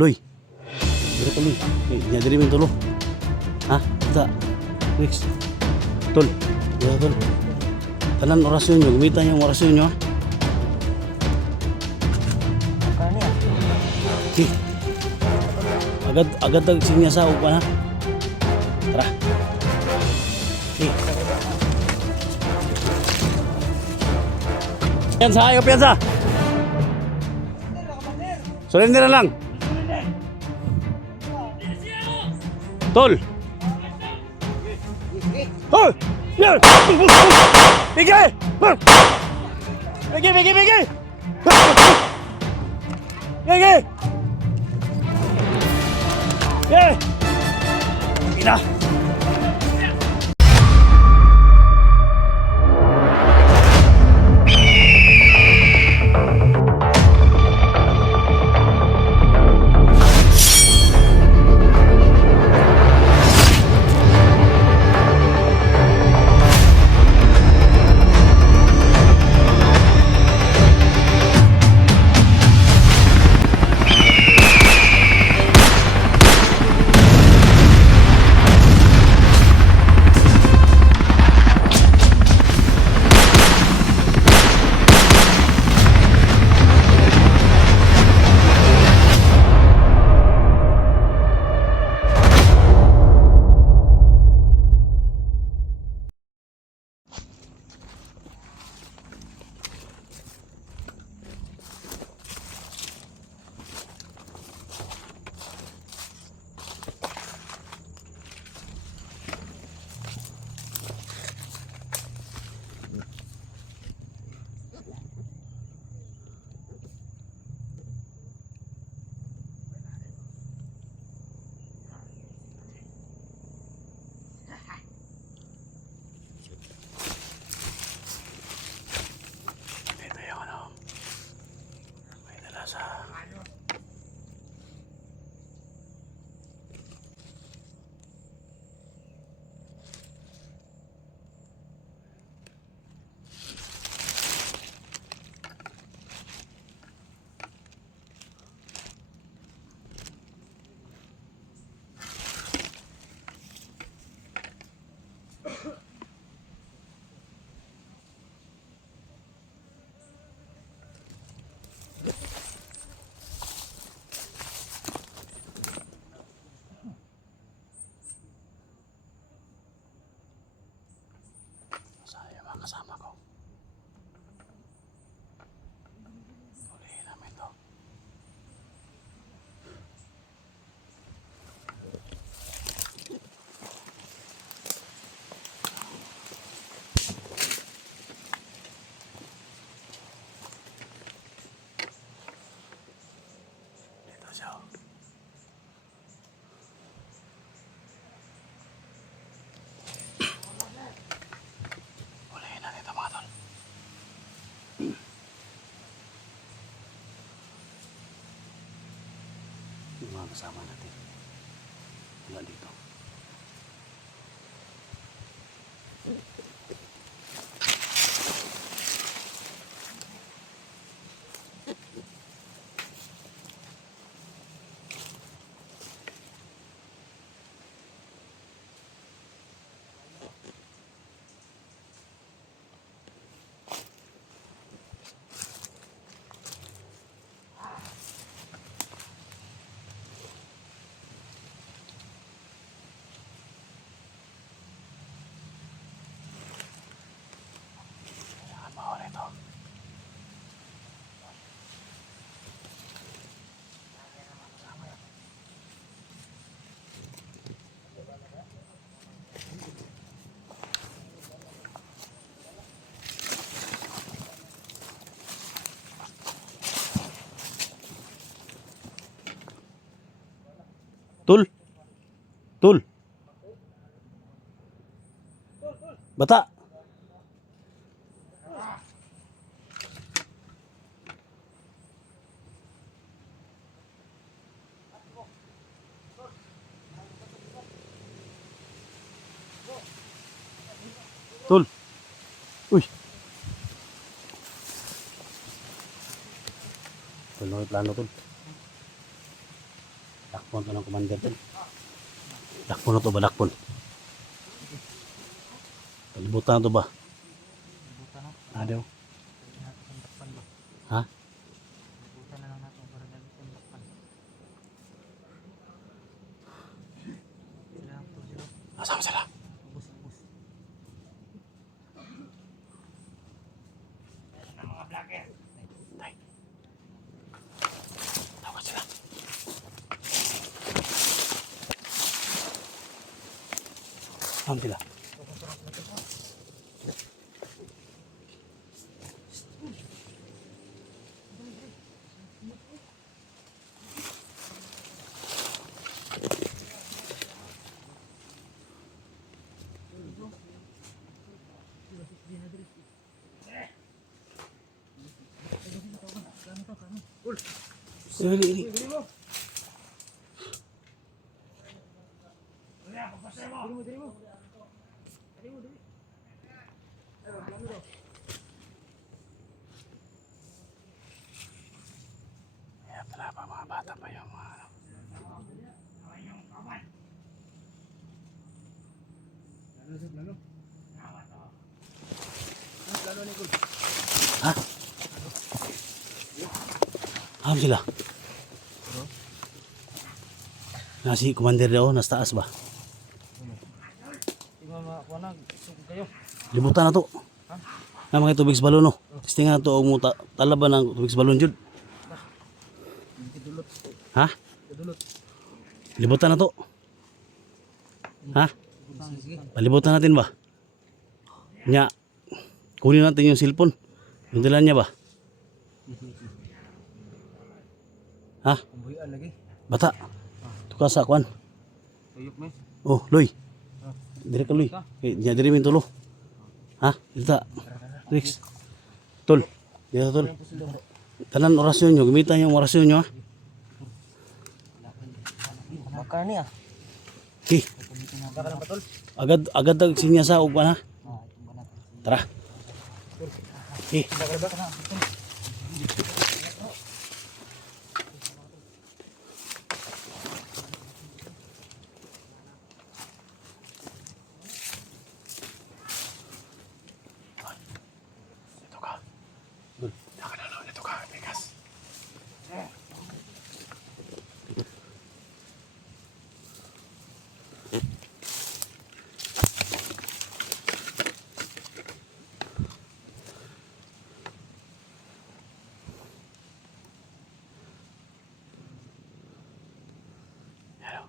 Loy. Dito ka, Loy. Nya diri min tulo. Ha? Kita. Next. Tol. Ya, tol. Tanan orasyon nyo. Gamitan yung orasyon nyo, ha? Okay. Agad sinya sa upan, ha? Tara. Okay. Piyansa, ayo piyansa. Surrender na lang. Tol. Tol. Bigay. Bigay. Bigay. Bigay. Bigay. Bigay. Ina. Kasama ko. Ulihin namin to. Dito siya. Yung mga kasama natin wala dito. Tul. Tul. Bata. Tul. Uy. Tul, plano tul. Dakpon to ng commander tol. Dakpon na to ba, dakpon? Palibutan na to ba? Buta na. Adaw. Natin sa dakpan ba? Ha? Buta na lang natin para dali sa dakpan. Sila po sila. Asama sila. Ubus. Tay. Tawag sila. Asama sila. Dali. Kaya pala pa mga bata pa yung mga ano. Ha? Aham sila. Nasi commander daw, nasa taas ba? Di ba makuha na? Sugod kayo. Libutan na to. Ha? Na mga tubig sa balon no. Testingan na to og muta talaban ng tubig sa balon jud. Kidulot. Ha? Kidulot. Libutan na to. Ha? Sige. Palibutan natin ba? Nya. Kunin natin yung cellphone. Yung dala niya ba? Ha? Kumbuhian lagi. Bata. Tuka sa kwan. Tuyok mes. Oh, Loy. Dire ka Loy. Nya dire min tulo. Ha? Dita. Rex. Tol. Dito tol. Tanan orasyon nyo. Gamitan yung orasyon nyo ha. Makar niya. Okay. Baka na patol. Agad sinya sa ugban ha. Itong banat. Tara. Okay. Dito ka. Dul, dito ka. Bigas. Hello.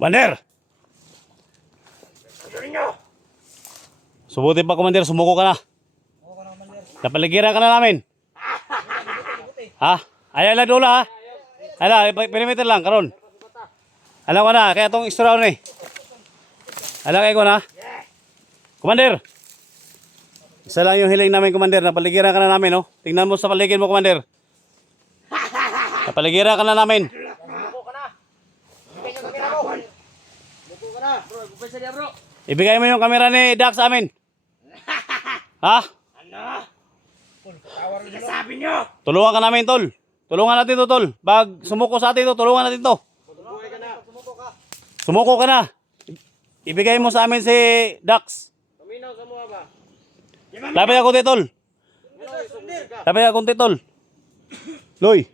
Commander! Subutin pa, Commander. Sumuko ka na. Napaligiran ka na namin. Ha? Ayaw lang doon ha. Ayaw, perimeter lang, karon. Alam ko na, kaya itong extra ni. Alam kayo ko na. Commander! Isa lang yung hiling namin, Commander. Napaligiran ka na namin, oh. Tingnan mo sa paligid mo, Commander. Napaligiran ka na namin. Ibigay mo yung kamera ni Dax sa amin. Ha? Ano? Tawar na sabi nyo. Tulungan ka namin, tol. Tulungan natin to, tol. Pag sumuko sa atin to, tulungan natin to. Sumuko ka na. Ibigay mo sa amin si Dax. Tuminaw sa mga ba? Lapit ako, tol. Lapit ako, tol. Loy.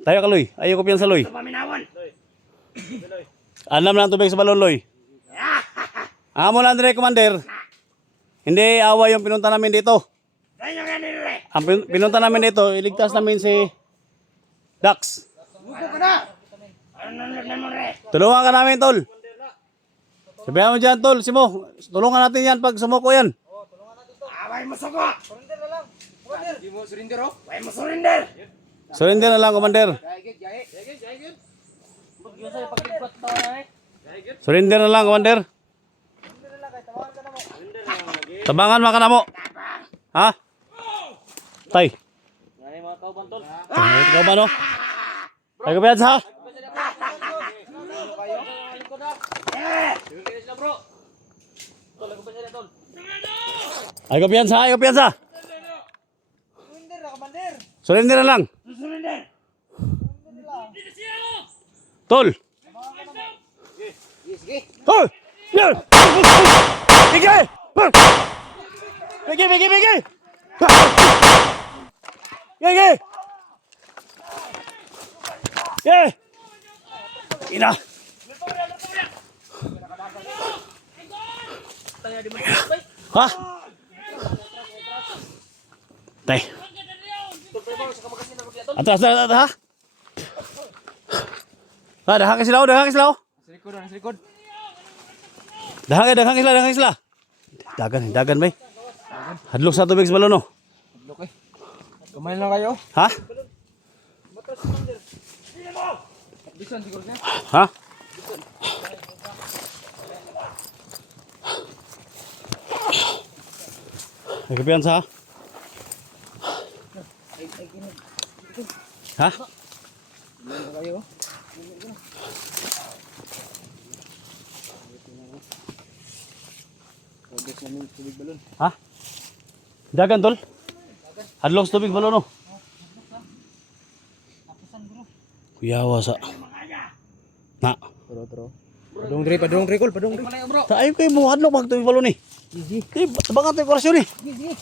Tayo ka, Loy. Ayaw ko piyan sa Loy. Alam lang tubig sa balon, Loy. Amo lang dire, Commander. Hindi awa yung pinunta namin dito. Ang pinunta namin dito, iligtas namin si Dax. Tulungan ka namin, tol. Sabihan mo dyan, tol. Simo, tulungan natin yan pag sumuko yan. Away mo suko. Surrender na lang. Di mo surrender oh. Why mo surrender? Surrender na lang, Commander. Jahit. Surrender na lang, Commander. Tabangan mga kanamo. Ha? Tay. Ikaw ba no? Ay kapiyansa ha? Ay kapiyansa, ay kapiyansa. Surrender na lang. Tol. Tol. Bigay. Bigay. Gigi! Yeah! Ina! Ha? Tay. Atras ha? Ha, dahang ka sila. Sa likod. Dahang sila. Dagan bay. Hadlok sa tubig sa balon no. Okay. Kumain lang kayo. Ha? Bison siguro na. Ha? Ay kapiyansa ha? Ha? Kumain lang kayo. Progress namin tubig balon. Ha? Dagan tol? Hadlok sa tubig balon no? Kuyawa sa... Na. Turo. Padung dre kol. Sa ayaw kayo mo hadlok mag tubig balon eh. Easy. Tabangan tayo korasyon eh. Easy.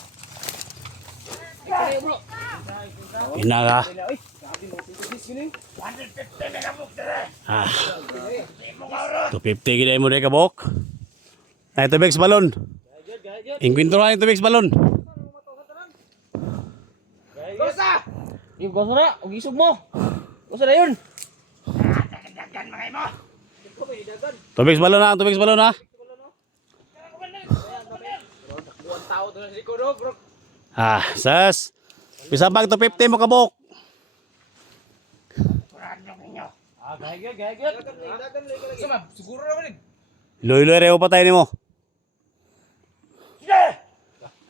Ina ka. Oy, sabi mo sis yun eh. 150 megabok dire. Ah. 250 gina mo dahil kabok. Ay tubig sa balon. Ingwinturan yung tubig sa balon. Gosa! Yung gosa na, ug isog mo. Gosa na yun. Dagan mga imo. Tubig sa balon ha. Buwan tao doon sa likod oh, bro. Ah, sas. Bisa bag 250 mo kabok. Gayagad. Sama, siguro naman eh. Loy-loy reho pa tayo ni mo.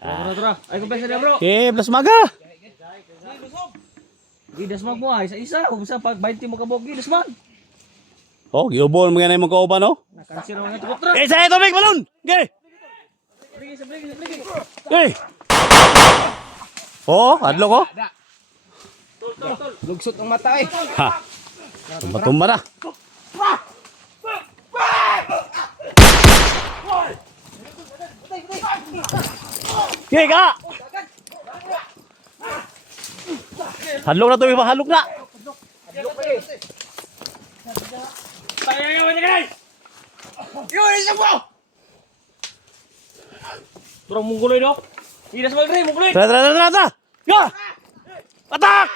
Tara. Ay, kumpesa na bro. Okay, plus maga. Gidasmag mo ay isa-isa. Kung sa pag 20 mo kabog, gidasmag. Oh, giubon mo yan ay magkauban no? Nakansira mga tukot tra. Eh, sa tubig balon. Okay. Sige. Okay. Oh, adlo ko. Lugsot ang mata eh. Ha. Tumba na. Okay ka. Hadlok na tubig ba? Hadlok na. Turang mungguloy no. Gidasmag rin, mungguloy. Tara. Go! Attack!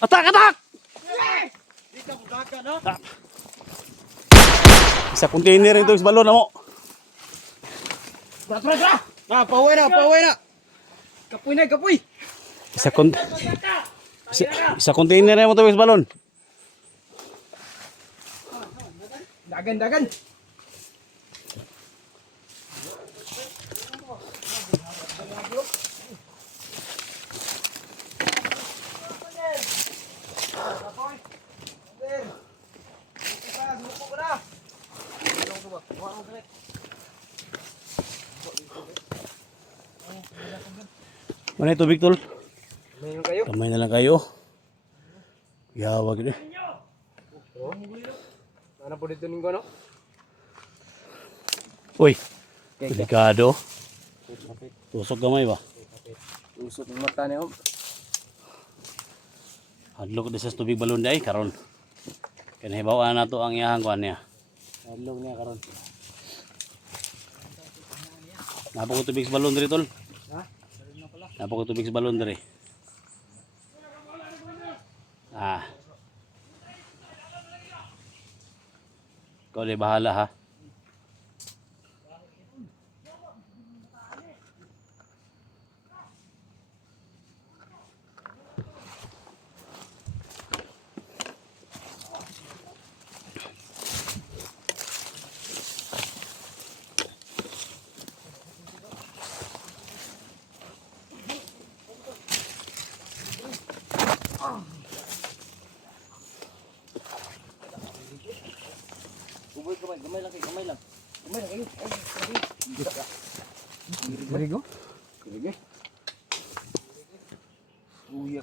Attack! Isa container ito sa balon na mo. Tara. Ah, pauwi na. Kapoy. Isa container na mo ito sa balon. Dagan. Ano yung tubig tol? Mayroon kayo? Kamay na lang kayo. Yawa gini. Ano po dito ninggo no? Uy, delikado. Tusok gamay ba? Usok ng mata niyo. Hadlok din sa tubig balon day karon. Kinahibawan na to ang iyahang kuan niya. Hadlok niya karon. Napa ko tubig sa balon diri tol? Ha? Napa ko tubig sa balon diri. Ah. Ikaw di bahala ha. Uboy, gamay lang kayo, gamay lang. Gamay lang kayo. Dirigo.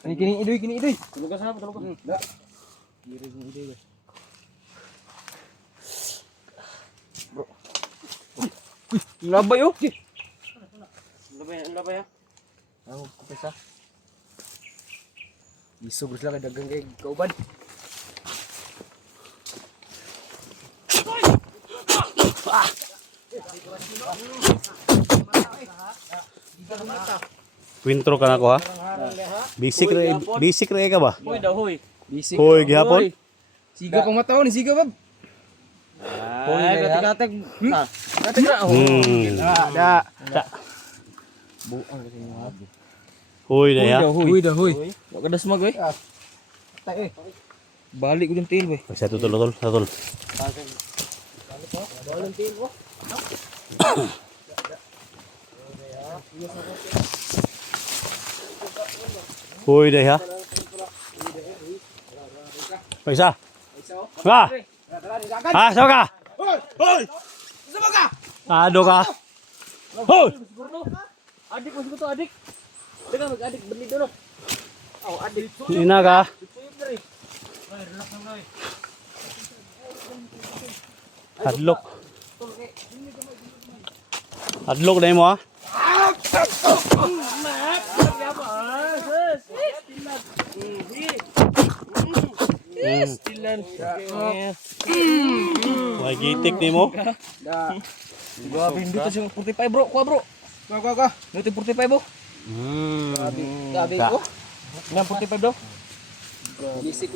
Kini idoy. Tulugan sa apa tulugan. Da. Labay oh. Labay ah. Ako kupisa. Isog sila kay dagang kay kauban. Wintro ka na ko ha. Basic ra ka ba? Hoy daw hoy. Bisik. Hoy gihapon. Siga pang mataw ni siga bab. Ay, gatig-gatig. Ah, gatig na. Oh. Da. Hoy na ya. Huy da huy. Wa kadas mag oy. Tay eh. Balik ko yung tail boy. Sa tutol. Hoy na ya. Paisa. Ha. Ha, sao ka? Hoy! Sama ka? Ado ka. Hoy. Adik mo to adik. Teka mag-adik beli dulu. Oh, adik. Ina ka. Hadlok. Hadlok na mo ha. Stilan. Why gitik ni mo? Da. Grabe dito sa 45 bro. Kuha bro. Ka. Dito 45 bro. Gabi ko. Yang 45 bro. Bisik.